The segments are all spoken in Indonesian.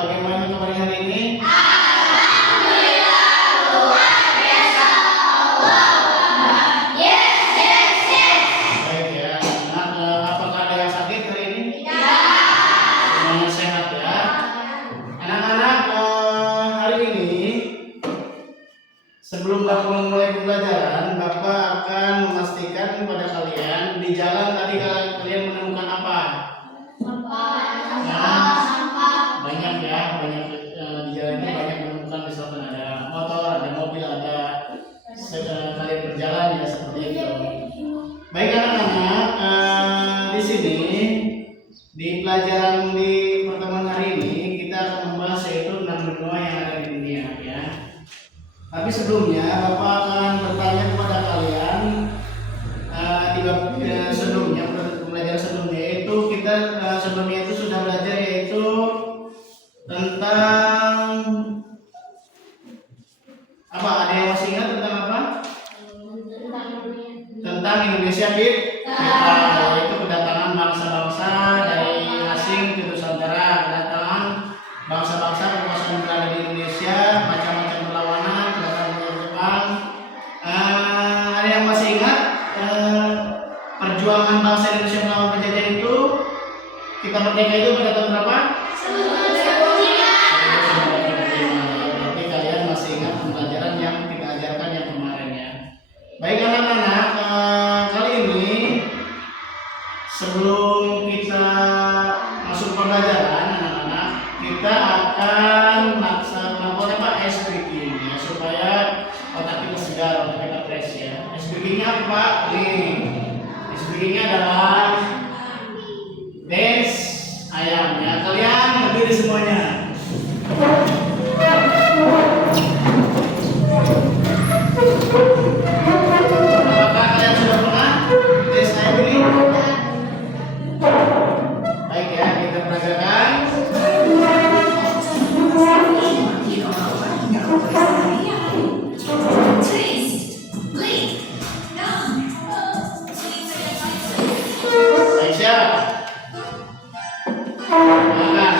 bagaimana kabar hari ini? Baik ya. Apakah ada yang sakit hari ini? Semuanya sehat ya. Anak-anak, hari ini sebelum Bapak memulai pembelajaran, Bapak akan memastikan kepada kalian di jalan tadi kalian menemukan apa? Banyak ya, banyak di jalan ini banyak menemukan, misalkan ada motor, ada mobil, ada kalian berjalan ya seperti itu. Baik anak-anak, di sini di pelajaran di pertemuan hari ini kita akan membahas yaitu 6 benua yang ada di dunia ya. Tapi sebelumnya Bapak akan bertanya kepada kalian di bab sebelumnya, pelajaran sebelumnya itu kita sebelumnya itu sudah belajar yaitu tentang apa? Ada yang masih ingat tentang apa? Tentang Indonesia Kita, yaitu kedatangan bangsa-bangsa dari asing ke Nusantara, kedatangan bangsa-bangsa kekuasaan berada di Indonesia, macam-macam perlawanan, kedatangan dari Jepang. Ada yang masih ingat perjuangan bangsa Indonesia melawan penjajah itu? Kita merdeka itu pada tahun berapa? Berarti kalian masih ingat pembelajaran yang kita ajarkan yang kemarin ya. Baik anak-anak, kali ini sebelum kita masuk pembelajaran anak-anak, kita akan melakukan apa? Ice breaking ya, supaya otak kita segar, otak kita fresh ya. Ice breakingnya apa? Nih, ice breakingnya adalah tes ayam ya. Kalian berdiri semuanya. Apakah kalian sudah pernah tes ayam ini? Baik ya, kita peragakan. Baik siapa? Makan.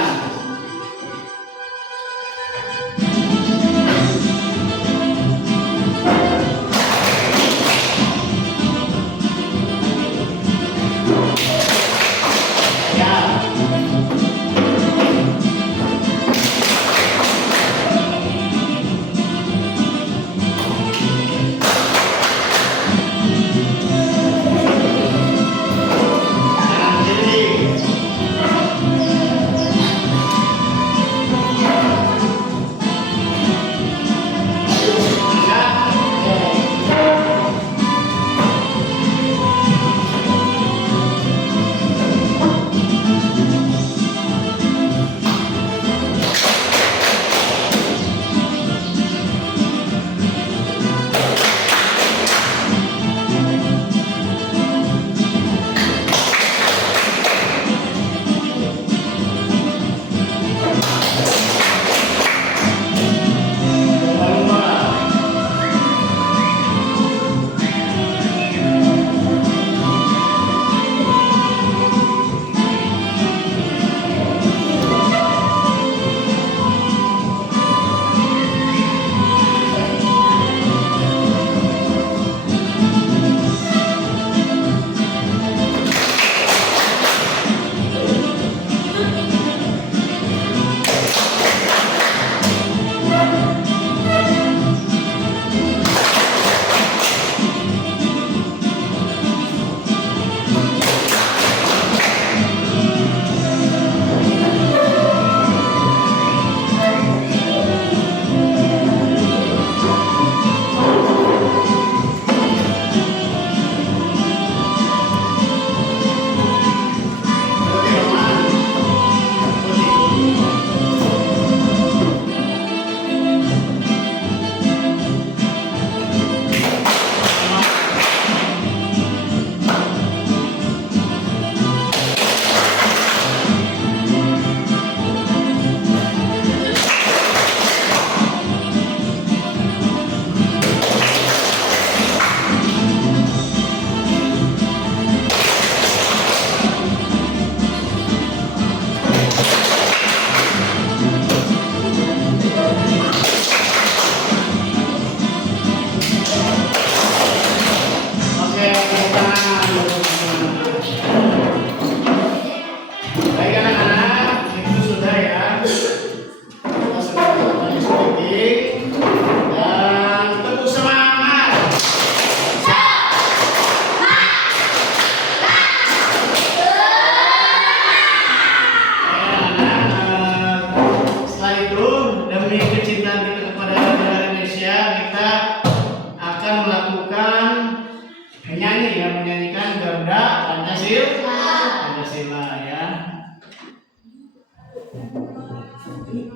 Baik,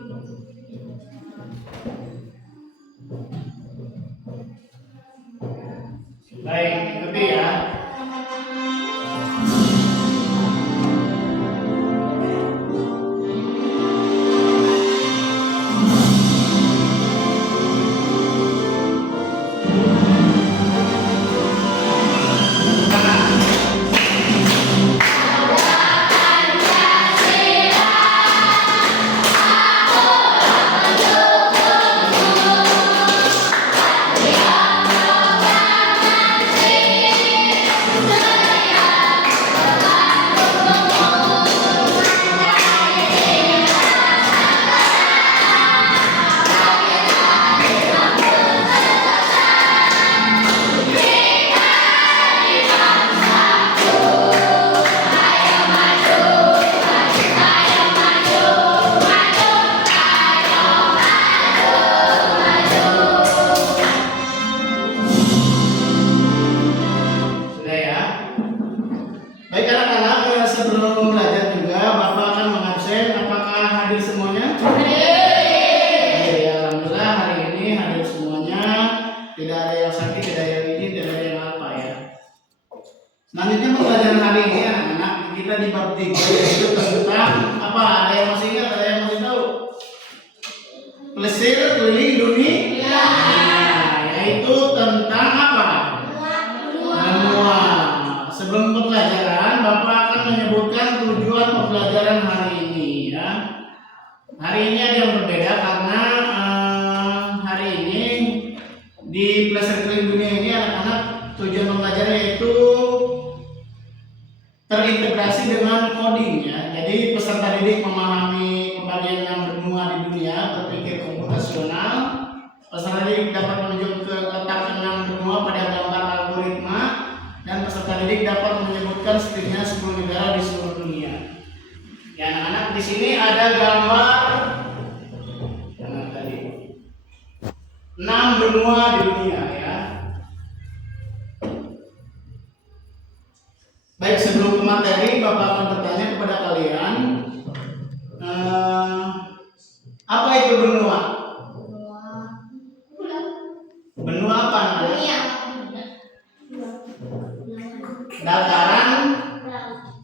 ikuti ya. Sudah ya. Baik anak-anak, sebelum belajar juga Bapak akan mengabsen. Apakah hadir semuanya? Hadir. Ya, alhamdulillah hari ini hadir semuanya. Tidak ada yang sakit, tidak ada yang izin, tidak ada yang apa ya. Selanjutnya pembelajaran hari ini anak-anak kita di bab 3 yaitu tentang apa? Ada yang masih ingat? Ada yang masih tahu? Plesir keliling dunia. Nah, yaitu tentang apa? Benua. Sebelum pembelajaran, Bapak akan menyebutkan tujuan pembelajaran hari ini ya. Hari ini ada yang berbeda karena hari ini di Plesir keliling dunia ini anak-anak tujuan pembelajaran yaitu terintegrasi dengan coding ya. Jadi peserta didik memahami pembagian yang benua di dunia, berpikir komputasional. Peserta didik dapat menunjuk ke letak enam benua pada gambar algoritma, dan peserta didik dapat menyebutkan setidaknya 10 negara di seluruh dunia. Ya anak-anak, di sini ada gambar tadi 6 benua di dunia ya. Baik, sebelum ke materi, Bapak akan bertanya kepada kalian, apa itu benua? Benua apa namanya?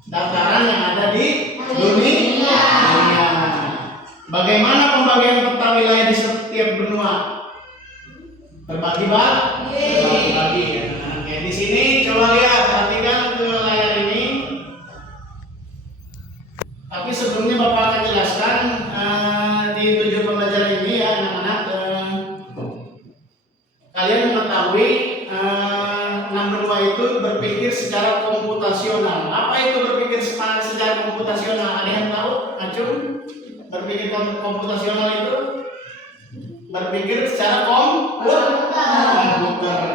Dataran yang ada di dunia. Bagaimana pembagian peta wilayah di setiap benua? Berbagi ya. Oke, di sini coba lihat, perhatikan ke layar ini. Tapi sebelumnya Bapak akan jelaskan di tujuan pembelajaran ini ya anak-anak. Kalian mengetahui 6 benua itu berpikir secara komputasional. Apa itu berpikir secara komputasional? Ada yang tahu? Acung? Berpikir komputasional itu berpikir secara komputer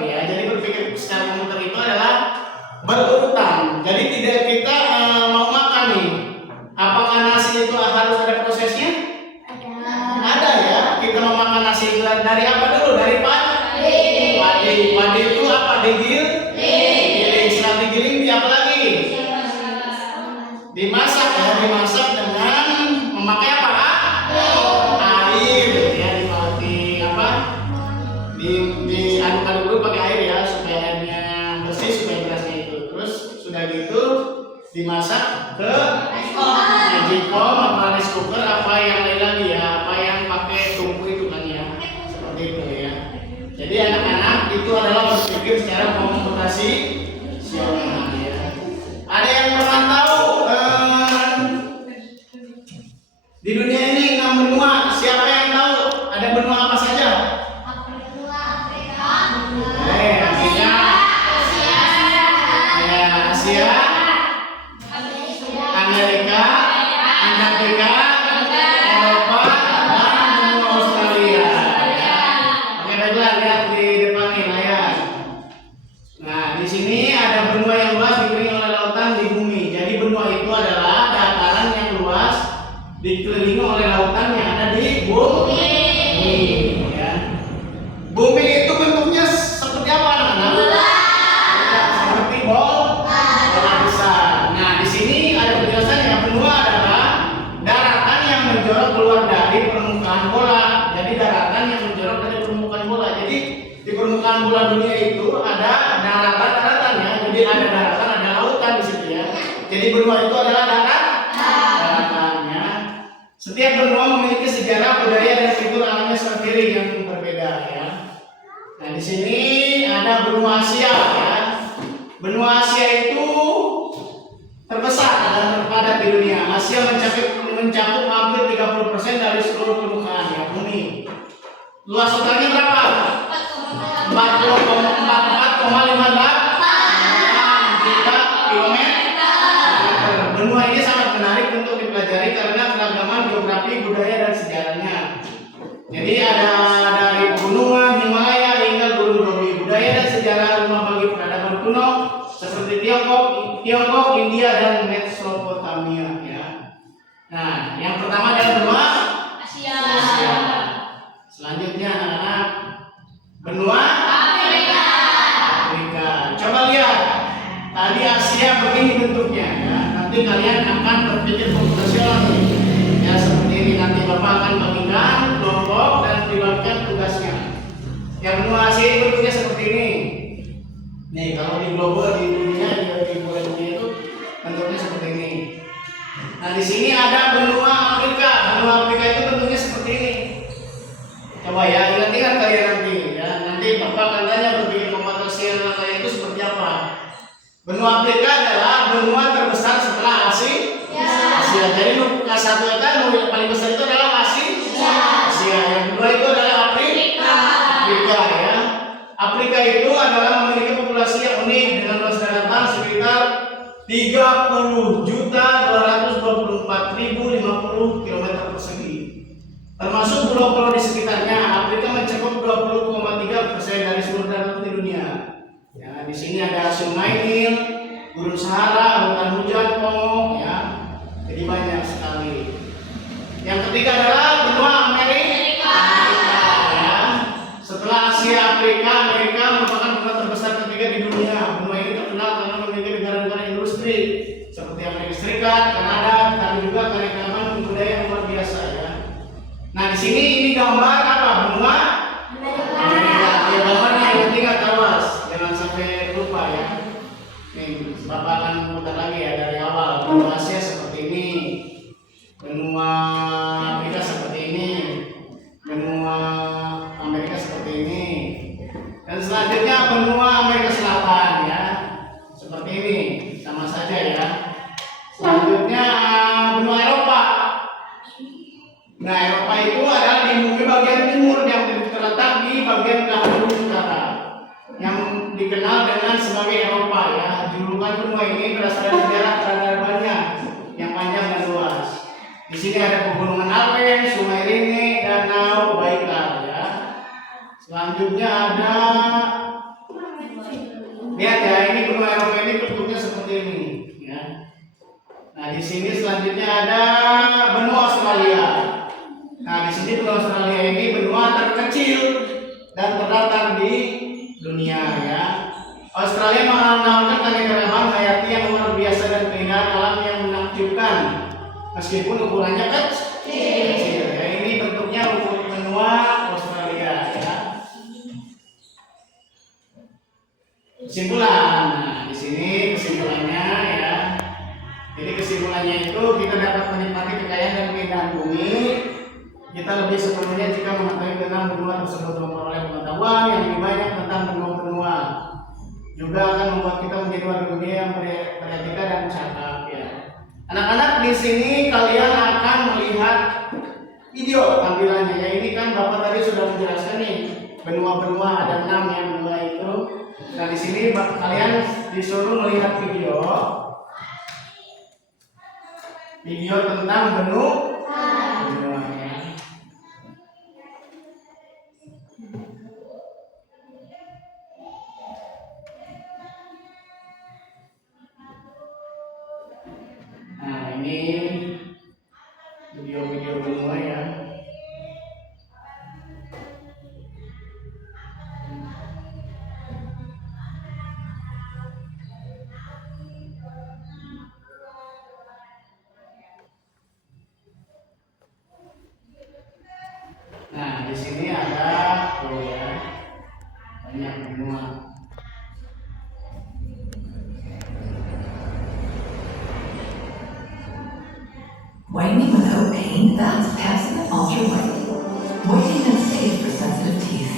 ya. Jadi berpikir secara komputer itu adalah berurutan. Jadi tidak kita mau makan nih. Apakah nasi itu harus ada prosesnya? Ada ya. Kita mau makan nasi dari apa dulu? Dari padi. Padi itu apa? Digiling. Setelah digiling di apa lagi? Dimasak ya. Dimasak dengan memakai apa? Air ya. Diaduk-aduk dulu pakai air ya, supaya airnya bersih, supaya berasnya itu. Terus sudah gitu dimasak ke magicom apa rice cooker, apa yang lain lagi ya, apa yang pakai tungku itu kan ya, seperti itu ya. Jadi anak-anak itu adalah berpikir secara komputasional ya. Ada yang pernah tahu di dunia ini 6 benua? Siapa yang tahu ada benua apa saja? Asia, Amerika, Antartika, Eropa, dan benua Australia. Oke, baiklah, lihat di depan nih layar. Nah, di sini ada benua yang luas dikelilingi oleh lautan di bumi. Jadi benua itu adalah dataran yang luas dikelilingi oleh lautan yang ada di bumi. Ya. Bumi itu bentuknya seperti apa, anak-anak? Seperti bola besar. Nah, di sini ada penjelasan yang benua adalah daratan yang menjorok keluar dari dari permukaan bola. Jadi daratan yang menjorok dari permukaan bola. Jadi di permukaan bola dunia itu ada daratan-daratannya. Jadi ada daratan, ada lautan di situ ya. Jadi benua itu adalah daratannya. Setiap benua memiliki sejarah, budaya, dan fitur alamnya sendiri yang berbeda ya. Nah di sini ada benua Asia ya. Benua Asia itu terbesar dan terpadat di dunia. Asia mencakup hampir 30% dari seluruh permukaan ya, bumi. Luas totalnya berapa? 44,58 juta kilometer. Benua ini sangat menarik untuk dipelajari karena keragaman geografi, budaya, dan sejarahnya. Jadi ada dari pegunungan Himalaya hingga Gunung Gobi. Budaya dan sejarah rumah bagi peradaban kuno seperti Tiongkok, India, dan Mesopotamia ya. Nah, yang pertama adalah benua Asia. Selanjutnya anak-anak benua Afrika. Coba lihat. Tadi Asia begini bentuknya ya. Nanti kalian akan berpikir komputasional nih. Ya seperti ini, nanti Bapak akan bagikan kelompok dan dibagikan tugasnya. Yang benua Asia ini bentuknya seperti ini. Nih, kalau di global di dunia di bola dunia itu bentuknya seperti ini. Nah, di sini ada benua Afrika. Benua Afrika itu bentuknya seperti ini. Coba ya, ingat-ingat kalian nanti ya. Nanti Bapak akan tanya berpikir komputasional kalian itu seperti apa. Benua Afrika adalah benua terbesar setelah Asia. Jadi kelas 1 itu yang paling besar itu adalah Asia. Yang kedua itu adalah Afrika ya. Afrika itu adalah memiliki populasi yang unik dengan luas daratan sekitar 30.224.050 km persegi. Termasuk pulau-pulau di sekitarnya. Afrika mencakup 20,3% dari seluruh daratan di dunia. Ya, di sini ada Sungai Nil, Gurun Sahara, hutan hujan, Kongo, ya. Jadi banyak sekali. Yang ketiga adalah benua Amerika. Ya. Setelah Asia, Afrika, Amerika merupakan benua terbesar ketiga di dunia. Benua ini terkenal karena memiliki negara-negara industri seperti Amerika Serikat, Kanada, tapi juga keragaman budaya yang luar biasa ya. Nah di sini ini gambar apa? Benua Amerika. Ya gambarnya yang penting nggak awas, jangan sampai lupa ya. Nih, Bapak akan putar lagi ya dari awal. Benua Asia seperti ini, benua Afrika seperti ini, benua Amerika seperti ini, dan selanjutnya benua Amerika Selatan ya, seperti ini, sama saja ya. Selanjutnya benua Eropa. Nah Eropa itu adalah di bumi bagian timur yang terletak di bagian belahan bumi utara, yang dikenal dengan sebagai Eropa ya. Julukan benua ini berasal dari sejarah peradabannya yang panjang dan luas. Di sini ada pegunungan Alpen, Sungai Rhine, Danau, Baikal ya. Selanjutnya ada, lihat ya, ini benua Eropa ini bentuknya seperti ini ya. Nah di sini selanjutnya ada benua Australia. Nah di sini benua Australia ini benua terkecil dan terdatar di dunia ya. Australia menawarkan keanekaragaman hayati yang luar biasa dan keindahan alam yang menakjubkan meskipun ukurannya kecil ya. Ini bentuknya benua Australia ya. Kesimpulan. Nah di sini kesimpulannya ya. Jadi kesimpulannya itu kita dapat menikmati kekayaan dan keindahan bumi. Kita lebih sepenuhnya jika mengetahui tentang benua tersebut, memperoleh pengetahuan yang lebih banyak tentang benua-benua. Juga akan membuat kita menjadi warga dunia yang beretika dan cakap ya. Anak-anak di sini kalian akan melihat video tampilannya ya. Ini kan Bapak tadi sudah menjelaskan nih benua-benua ada 6 yang benua itu. Nah di sini kalian disuruh melihat video tentang benua ya. Nah ini video-video benua ya. sini ada tuh ya, banyak benua. Whitening without pain, that's passive ultra white. Whitening that's safe for sensitive teeth.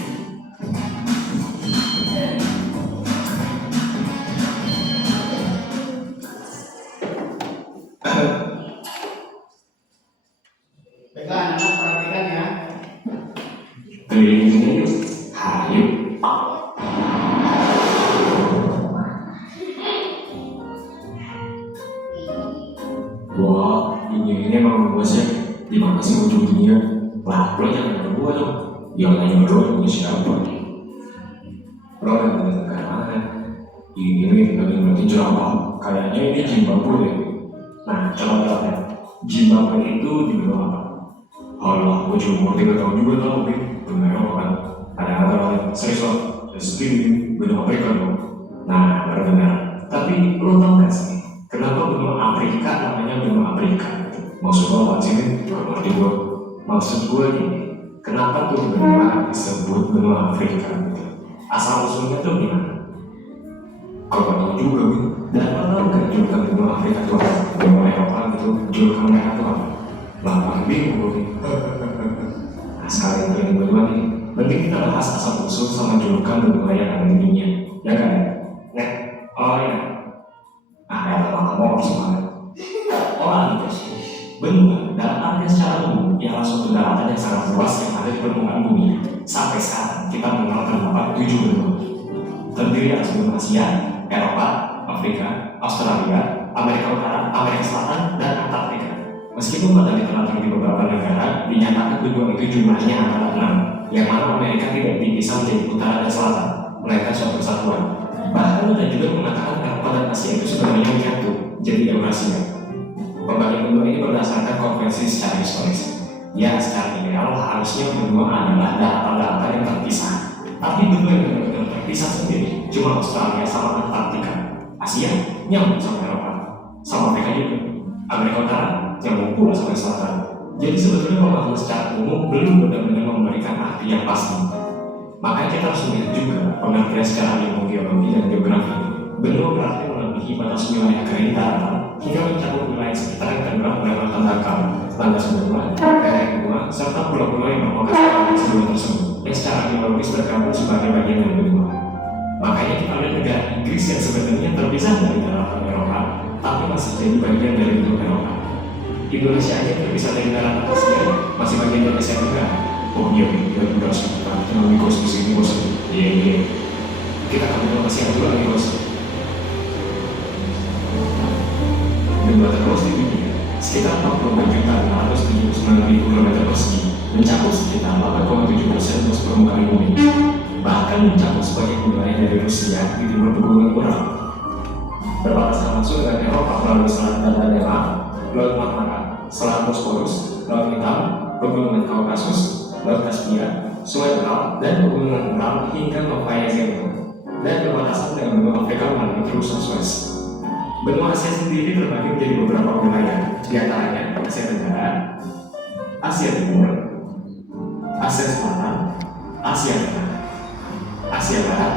Baiklah anak-anak, perhatikan ya. Ini hayu. Wah, ini emang bagusnya. Di mana sih ujung dunia? Lah, lo jangan berdua dong. Yang lain berdua punya siapa? Lo yang dari negara mana? Ini lagi ngerti apa? Kayaknya ini Zimbabwe deh. Nah, coba ya. Zimbabwe itu di benua apa? Allah, gue cuma ngerti gak tau juga tau, Bin. Benua apa kan? Ada lain. Serius lo? Segini, benua Afrika dong. Nah, benar-benar. Tapi lo tau gak sih? Kenapa benua Afrika namanya benua Afrika? Maksud lo apa sih? Gak ngerti gue. Maksud gue gini, kenapa tuh benua disebut benua Afrika? Asal usulnya tuh gimana? Kau gak tau juga, Bin. Dan lo tau gak julukan benua Afrika tuh apa? Benua Eropa gitu, julukan mereka tuh apa? Lah, bingung gue. Nah, sekarang itu yang kedua nih, mending kita bahas asal usul sama julukan benua yang ada di dunia, ya kan? Nah, oh ya. Ya ngomong semangat. Orang itu sih, benua dalam arti secara umum ialah suatu daratan yang sangat luas yang ada di permukaan bumi. Sampai sekarang kita mengenal terdapat 7 benua, terdiri atas benua Asia, Eropa, Afrika, Australia, Amerika Utara, Amerika Selatan, dan Antartika. Meskipun pada literatur di beberapa negara dinyatakan benua itu jumlahnya adalah 6, yang mana Amerika tidak dipisah menjadi utara dan selatan, melainkan suatu kesatuan. Bahkan ada juga mengatakan Eropa dan Asia itu sebenarnya menyatu, jadi Eurasia. Pembagian benua ini berdasarkan konvensi secara historis. Ya, secara ideal harusnya benua adalah daratan-daratan yang terpisah. Tapi benua yang benar-benar terpisah sendiri cuma Australia sama Antartika. Asia nyambung sama Eropa, sama Afrika juga. Amerika Utara nyambung pula sama Selatan. Jadi sebetulnya pemahaman secara umum belum benar-benar memberikan arti yang pasti. Makanya kita harus melihat juga pengertian secara ilmu geologi dan geografi. Benua berarti melebihi batas wilayah kering daratan hingga mencakup wilayah sekitar yang terbelah oleh lautan dangkal, landas benua, lereng benua, serta pulau-pulau yang berlokasi pada benua tersebut yang secara geologis tergabung sebagai bagian dari benua. Makanya kita lihat negara Inggris yang sebenarnya terpisah dari daratan Eropa, tapi masih jadi bagian dari benua Eropa. Indonesia aja terpisah dari daratan Asia, masih bagian dari Asia Tenggara. Oh iya, kita udah sebentar, kita mau ngikos di sini bos. Iya. Kita akan Asia dulu lagi bos. Benua terluas di dunia, sekitar 44.679.000 km persegi, mencakup sekitar 8,7% luas permukaan bumi. Bahkan mencakup sebagian wilayah dari Rusia di timur pegunungan Ural. Berbatasan langsung dengan Eropa melalui Selat Dardanella, Laut Marmara, Selat Bosporus, Laut Hitam, Pegunungan Kaukasus, Laut Kaspia, Sungai Ural, dan Pegunungan Ural hingga Novaya Zemlya, dan berbatasan dengan benua Afrika melalui terusan Suez. Benua Asia sendiri terbagi menjadi beberapa wilayah, diantaranya Asia Tenggara, Asia Timur, Asia Selatan, Asia Tengah, Asia Barat,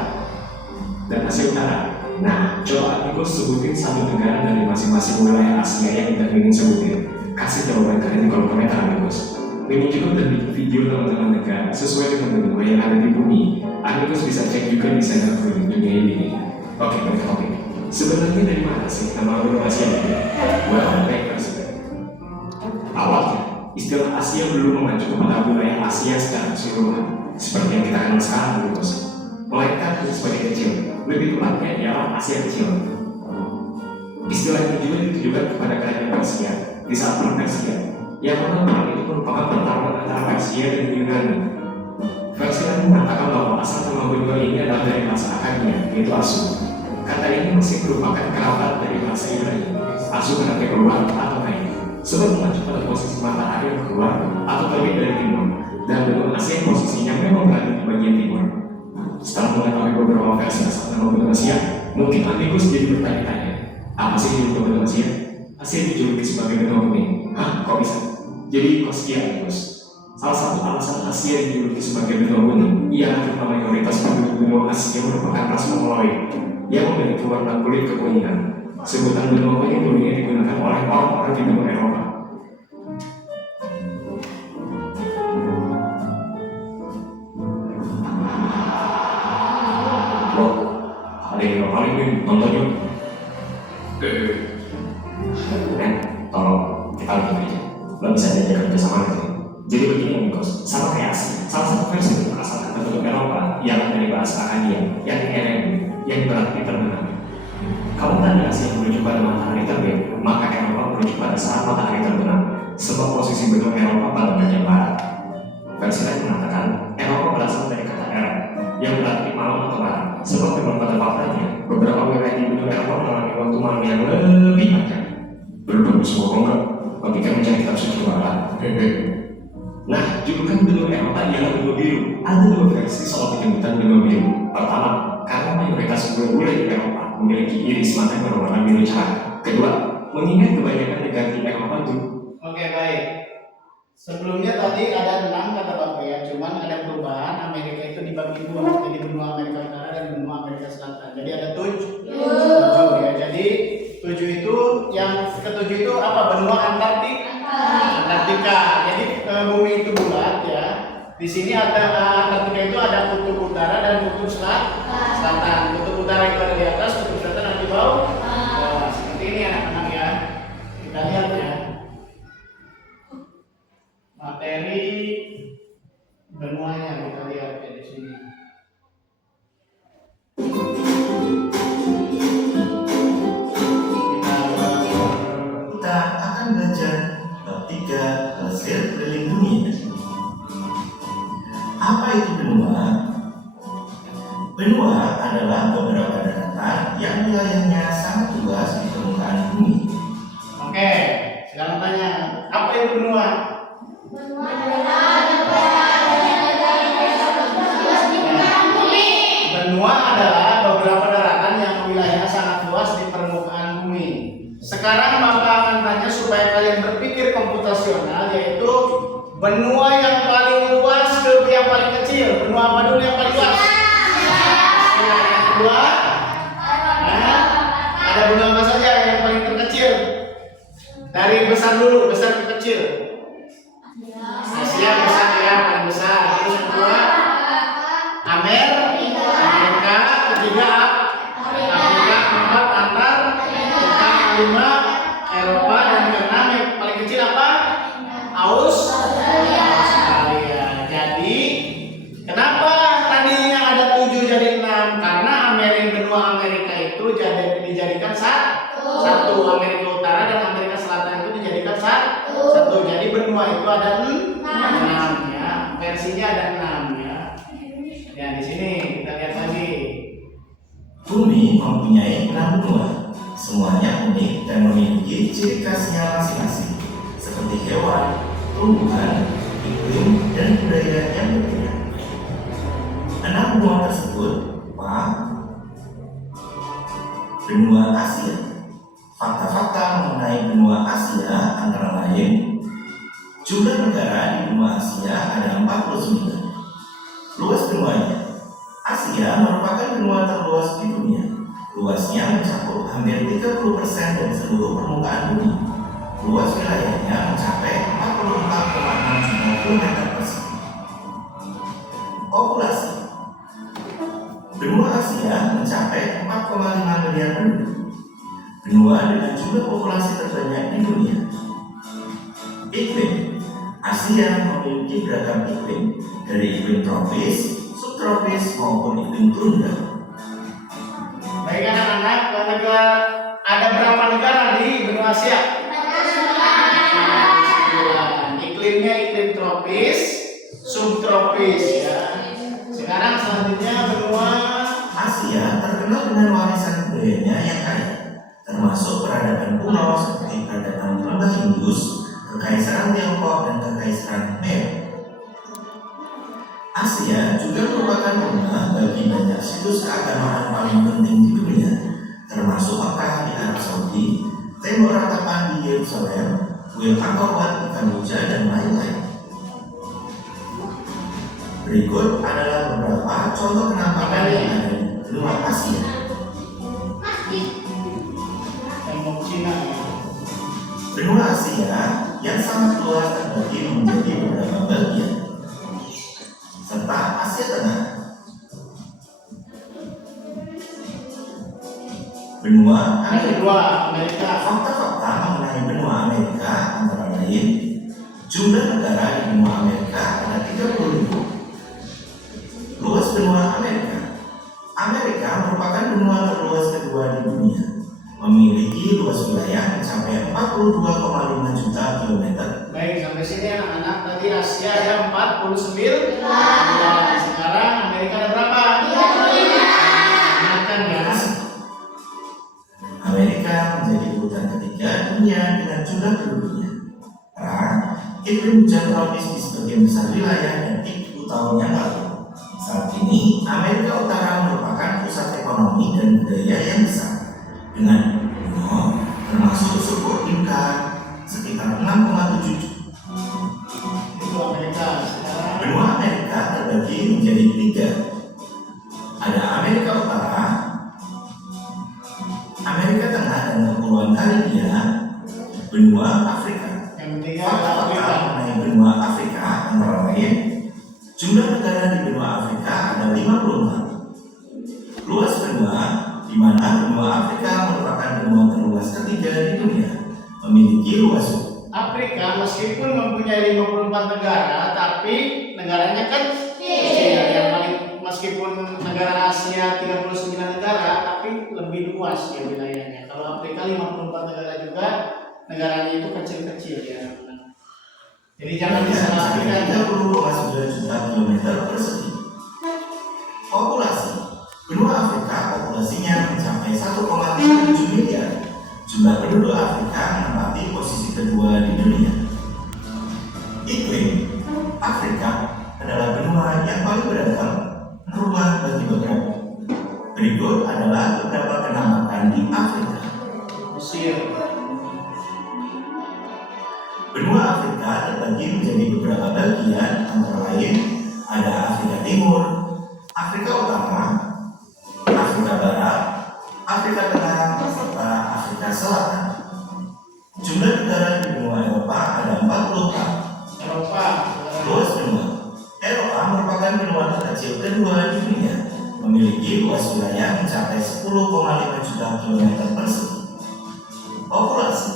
dan Asia Utara. Nah, coba Amigos sebutin satu negara dari masing-masing wilayah Asia yang kita ingin sebutin. Kasih jawaban kalian di kolom komentar, Amigos. Ini juga udah bikin video teman-teman negara sesuai dengan benua yang ada di bumi. Amigos bisa cek juga di sana keliling dunia ini. Oke, balik ke topik. Sebenarnya dari mana sih nama benua Asia ini? Well, baik presiden. Awalnya, istilah Asia belum mengacu kepada wilayah Asia secara keseluruhan, seperti yang kita kenal sekarang, Amigos. Melainkan sebagai kecil, lebih tepatnya ialah Asia kecil. Istilah ini juga ditujukan kepada kerajaan Persia di saat perang Persia, yang mana perang itu merupakan pertarungan antara Persia dan Yunani. Versi lain mengatakan bahwa asal nama benua ini adalah dari bahasa Akadnya, yaitu Asu. Kata ini masih merupakan kerabat dari bahasa Ibrani. Asu berarti keluar atau naik, sebab mengacu pada posisi matahari yang keluar atau terbit dari timur, dan benua Asia posisinya memang berada di bagian timur. Setelah mengetahui beberapa versi asal nama benua Asia, mungkin Amigos jadi bertanya-tanya, apa sih julukan benua Asia? Asia dijuluki sebagai benua kuning. Hah, kok bisa? Jadi Koskia, Amigos. Salah satu alasan Asia dijuluki sebagai benua kuning, ia karena mayoritas penduduk benua Asia merupakan ras Mongoloid yang memiliki warna kulit kekuningan. Sebutan benua kuning dulunya digunakan oleh orang-orang di benua Eropa. Loh, ada yang paling ini nonton yuk. Tolong kita lihat aja. Lo bisa diajak kerja sama gitu. Jadi begini amigos, sama kayak salah satu versi berasal kata bentuk Eropa yang dari bahasa Akania, yang Erem, yang berarti terbenam. Kamu kan nggak yang merujuk pada matahari terbit, maka Eropa merujuk pada saat matahari terbenam. Sebab posisi benua Eropa pada bagian barat. Versi lain mengatakan Eropa berasal dari kata Erem, yang berarti malam atau barat. Sebab memang pada faktanya beberapa wilayah di benua Eropa mengalami waktu malam yang lebih panjang. Belum semua enggak, bagi kami mencari kitab suci barat. Nah, julukan benua Eropa ialah benua biru. Ada dua versi soal penyebutan benua biru. Pertama, karena mayoritas bule-bule di Eropa memiliki iris mata yang berwarna biru cerah. Kedua, mengingat kebanyakan negara di Eropa itu. Oke, baik. Sebelumnya tadi ada 6 kata Bapak ya, cuman ada perubahan. Amerika itu dibagi dua, jadi benua Amerika Utara dan benua Amerika Selatan. Jadi ada 7 ya. Jadi 7 itu, yang ketujuh itu apa? Benua Antartika. Jadi bumi itu bulat ya. Di sini ada Antartika itu ada kutub utara dan kutub selatan. Kutub utara itu ada di atas, kutub selatan ada di bawah. Nah, seperti ini anak-anak ya. Kita lihat ya. Materi benuanya kita lihat ya di sini. Kita akan belajar bab 3 hasil keliling dunia. Apa itu benua? Benua adalah beberapa daratan yang wilayahnya sangat luas di permukaan bumi. Oke, sekarang tanya, apa itu benua? Benua adalah beberapa daratan yang wilayahnya sangat luas di permukaan bumi. Sekarang Bapak akan tanya supaya kalian berpikir komputasional, yaitu benua yang paling luas ke yang paling kecil. Benua apa dulu yang paling luas? Yang kedua, ada benua apa saja yang paling terkecil? Dari besar dulu, besar ke kecil. Asia besar ya, paling besar. Terus yang kedua, Amerika, ketiga Afrika, keempat Antartika, kelima Eropa, dan keenam yang paling kecil apa? Australia. Jadi kenapa tadinya ada 7 jadi 6? Karena benua Amerika itu dijadikan satu. Amerika Utara dan Amerika Selatan itu dijadikan satu. Jadi benua itu ada 6 ya. Versinya ada 6 ya. Ya di sini kita lihat lagi. Bumi mempunyai 6 benua. Semuanya unik dan memiliki ciri khasnya masing-masing, seperti hewan, tumbuhan, iklim, dan budaya yang berbeda. 6 benua tersebut apa? Benua Asia. Fakta-fakta mengenai benua Asia antara lain, jumlah negara di benua Asia ada 49. Luas benuanya. Asia merupakan benua terluas di dunia. Luasnya mencakup hampir 30% dari seluruh permukaan bumi. Luas wilayahnya mencapai 44,6 juta kilometer persegi. Populasi. Benua Asia mencapai 4,5 miliar penduduk. Benua dengan jumlah populasi terbanyak di dunia. Iklim. Asia memiliki beragam iklim, dari iklim tropis, subtropis maupun iklim tundra. Baik anak-anak, ada berapa negara di benua Asia? Iklimnya iklim tropis, subtropis ya. Sekarang selanjutnya benua Asia terkenal dengan warisan budayanya yang kaya, termasuk peradaban kuno seperti peradaban lembah Indus, Kekaisaran Tiongkok, dan Kekaisaran Khmer. Asia juga merupakan rumah bagi banyak situs keagamaan paling penting di dunia, termasuk Makkah di Arab Saudi, tembok ratapan di Yerusalem, kuil Angkor Wat di Kamboja, dan lain-lain. Berikut adalah beberapa contoh penampakan yang ada di benua Asia. Tembok Cina ya. Benua Asia yang sangat luas terbagi menjadi beberapa bagian, serta Asia Tengah. Benua Yang Amerika. kedua, Amerika. Fakta-fakta mengenai benua Amerika antara lain jumlah negara di benua Amerika ada 30.000. Luas benua Amerika. Amerika merupakan benua terluas kedua di dunia, memiliki luas wilayah mencapai 42,5 juta kilometer. Baik, sampai sini anak-anak. Tadi Asia ada 49. Nah, sekarang Amerika ada berapa? 35. Ingatkan ya. Amerika menjadi urutan ketiga dunia dengan jumlah penduduknya. Perang, iklim hujan tropis di sebagian besar wilayah dan 30 tahun yang lalu. Saat ini, Amerika Utara merupakan pusat ekonomi dan budaya yang besar, dengan kuno termasuk suku Inca sekitar 6,7 juta. Itu Amerika. Sekarang Benua Amerika terbagi menjadi 3. Ada Amerika Utara, Amerika Tengah dan Kepulauan Karibia, benua Afrika. yang ketiga adalah Fakta-fakta Afrika. mengenai benua Afrika antara lain jumlah negara di benua Afrika ada 56. Luas benua, di mana benua Afrika merupakan benua terluas ketiga di dunia, memiliki luas Afrika meskipun mempunyai 54 negara, tapi negaranya kan kecil. Yang paling meskipun negara Asia 39 negara, tapi lebih luas ya wilayahnya. Kalau Afrika 54 negara juga, negaranya itu kecil-kecil ya. Jadi jangan disalahkan. 30,9 juta kilometer persegi. Populasi benua Afrika populasinya mencapai 1,7 miliar. Jumlah penduduk Afrika menempati posisi kedua di dunia. Iklim Afrika adalah benua yang paling beragam, rumah bagi beberapa. Berikut adalah beberapa penampakan di Afrika. Mesir, Benua Afrika terbagi menjadi beberapa bagian, antara lain ada Afrika Timur, Afrika Utara, Afrika Barat, Afrika Tengah, serta Afrika Selatan. Jumlah negara di benua Eropa ada 44. Eropa, Luas benua Eropa merupakan benua terkecil kedua di dunia, memiliki luas wilayah mencapai 10,5 juta kilometer persegi. Populasi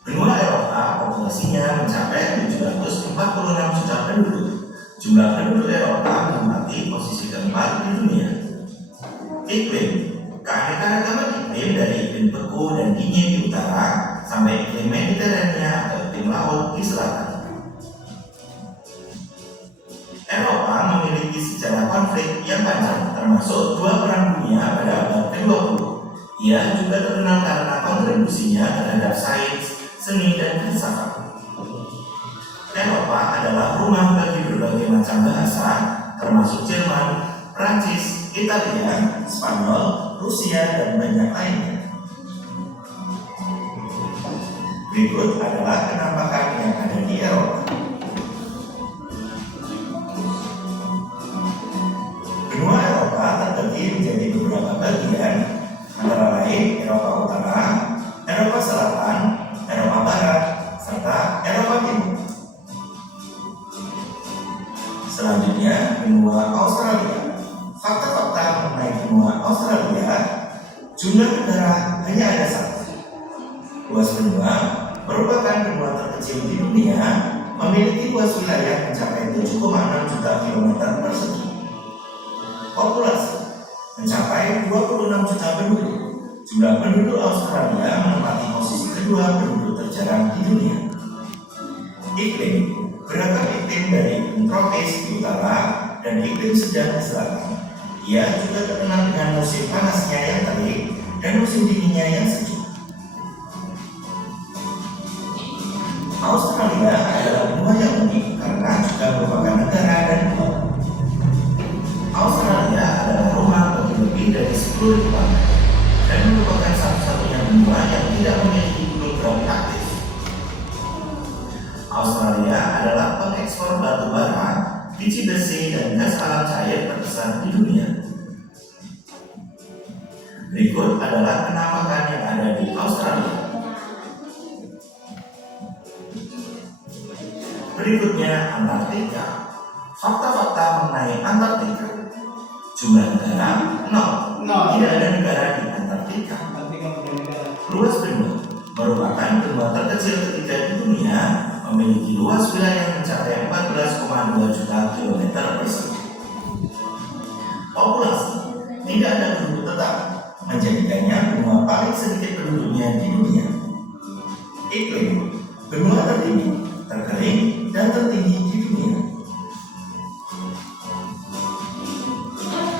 benua Eropa populasinya mencapai 746 juta penduduk. Jumlah penduduk Eropa menempati posisi keempat di dunia. Iklim keanekaragaman iklim dari iklim beku dan dingin di utara sampai iklim Mediterania atau iklim laut di selatan. Eropa memiliki sejarah konflik yang panjang, termasuk 2 perang dunia pada abad ke-20. Ia juga terkenal karena kontribusinya terhadap sains, seni, dan filsafat. Eropa adalah rumah bagi berbagai macam bahasa, termasuk Jerman, Prancis, Italia, Spanyol, Rusia, dan banyak lainnya. Berikut adalah penampakan yang ada di Eropa. Benua Eropa terbagi menjadi beberapa bagian, antara lain Eropa Utara, Eropa Selatan, Eropa Barat, serta Eropa Timur. Selanjutnya, benua Australia. Fakta-fakta mengenai benua Australia, jumlah negara hanya ada 1. Luas benua merupakan benua terkecil di dunia, memiliki luas wilayah mencapai 7,6 juta kilometer persegi. Populasi mencapai 26 juta penduduk. Jumlah penduduk Australia menempati posisi kedua penduduk terjarang di dunia. Iklim beragam iklim dari iklim tropis di utara dan iklim sedang di selatan. Ia juga terkenal dengan musim panasnya yang terik dan musim dinginnya yang sejuk. Australia adalah benua yang unik karena juga merupakan negara dan pulau. Australia adalah rumah bagi lebih dari 10.000 pantai dan merupakan satu-satunya benua yang tidak memiliki gunung berapi aktif. Australia adalah pengekspor batu bara biji besi, dan gas alam cair terbesar di dunia. Berikut adalah penampakan yang ada di Australia. Berikutnya Antartika. Fakta-fakta mengenai Antartika. Jumlah negara 0. Tidak ada negara di Antartika. Luas benua merupakan benua terkecil ketiga di dunia, memiliki luas wilayah mencapai 14,2 juta kilometer persegi. Populasi tidak ada penduduk tetap, menjadikannya benua paling sedikit penduduknya di dunia. Iklim benua tertinggi, terkering, dan tertinggi di dunia.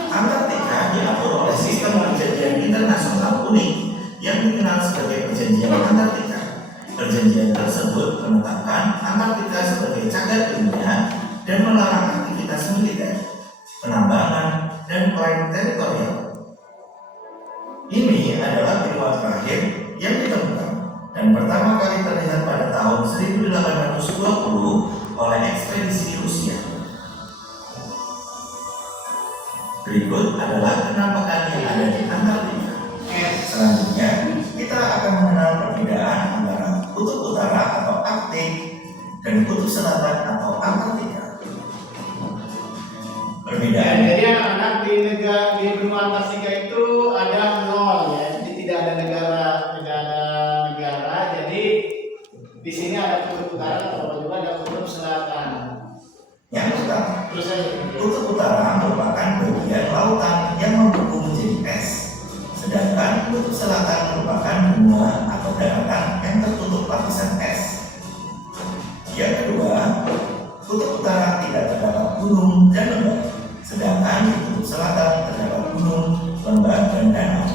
Antartika diatur oleh sistem perjanjian internasional unik yang dikenal sebagai Perjanjian Antartika. Perjanjian tersebut menetapkan Antartika sebagai cagar ilmiah dan melarang aktivitas militer, penambangan, dan klaim teritorial. Ini adalah benua terakhir yang ditemukan dan pertama kali terlihat pada tahun 1820 oleh ekspedisi Rusia. Berikut adalah penampakan yang ada di Antartika. Selanjutnya, kita akan mengenal perbedaan antara kutub utara atau Arktik dan kutub selatan atau Antartika. Perbedaan. Jadi anak-anak di benua Antartika itu ada 0 ya. Jadi tidak ada negara. Jadi di sini ada kutub utara atau juga ada kutub selatan. Yang pertama, Terus aja. kutub utara merupakan bagian lautan yang membeku menjadi es. Sedangkan kutub selatan merupakan benua atau daratan yang tertutup lapisan es. Yang kedua, kutub utara tidak terdapat gunung dan lembah, sedangkan di kutub selatan terdapat gunung, lembah, dan danau.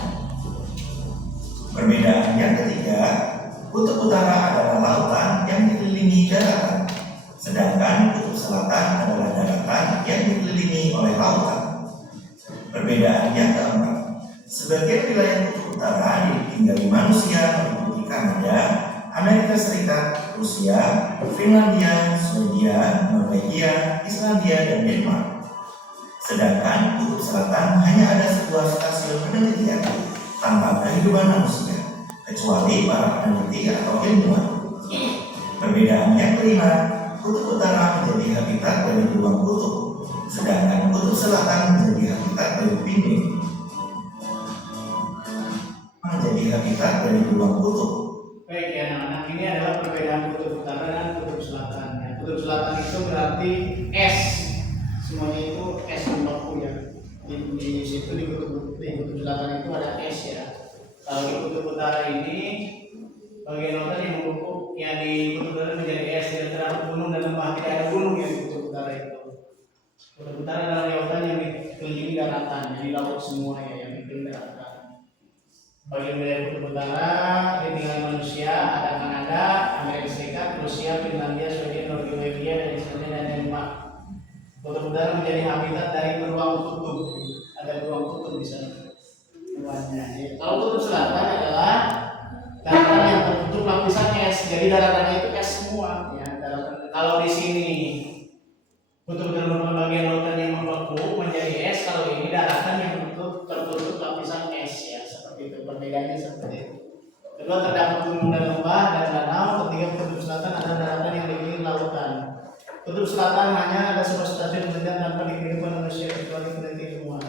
Perbedaan yang ketiga, kutub utara adalah lautan yang dikelilingi daratan, sedangkan kutub selatan adalah daratan yang dikelilingi oleh lautan. Perbedaan yang keempat, sebagian wilayah kutub utara ditinggali manusia meliputi Kanada, Amerika Serikat, Rusia, Finlandia, Swedia, Norwegia, Islandia, dan Denmark. Sedangkan kutub selatan hanya ada sebuah stasiun penelitian tanpa kehidupan manusia, kecuali para peneliti atau ilmuwan. Perbedaan yang kelima, kutub utara menjadi habitat bagi beruang kutub, sedangkan kutub selatan menjadi habitat bagi penguin. Menjadi habitat dari beruang kutub. Baik ya anak-anak, ini adalah perbedaan kutub utara dan kutub selatan. Ya, kutub selatan itu berarti es, semuanya itu es membeku ya. Di situ di kutub selatan itu ada es ya. Kalau di kutub utara ini bagian lautan yang membeku, yang di kutub utara menjadi es, tidak terdapat gunung dan lembah, tidak ada gunung ya di kutub utara itu. Kutub utara adalah lautan yang dikelilingi daratan, jadi laut semua ya yang dikelilingi daratan. Bagian wilayah kutub utara ditinggali manusia, ada Kanada, Amerika Serikat, Rusia, Finlandia, Swedia, Norwegia, dan Islandia, dan Denmark. Kutub utara menjadi habitat dari beruang kutub. Ada beruang kutub di sana. Kalau kutub selatan adalah daratan yang tertutup lapisan es, jadi daratannya itu es semua. Ya, daratan. Kalau di sini kutub utara merupakan bagian lautan yang membeku menjadi es, kalau ini daratan yang tertutup lapisan es ya. Itu perbedaannya seperti itu. Kedua, terdapat gunung dan lembah dan danau. Ketiga, kutub selatan ada daratan yang dikelilingi lautan. Kutub selatan hanya ada sebuah stasiun penelitian tanpa dikelilingi manusia kecuali peneliti ilmuwan.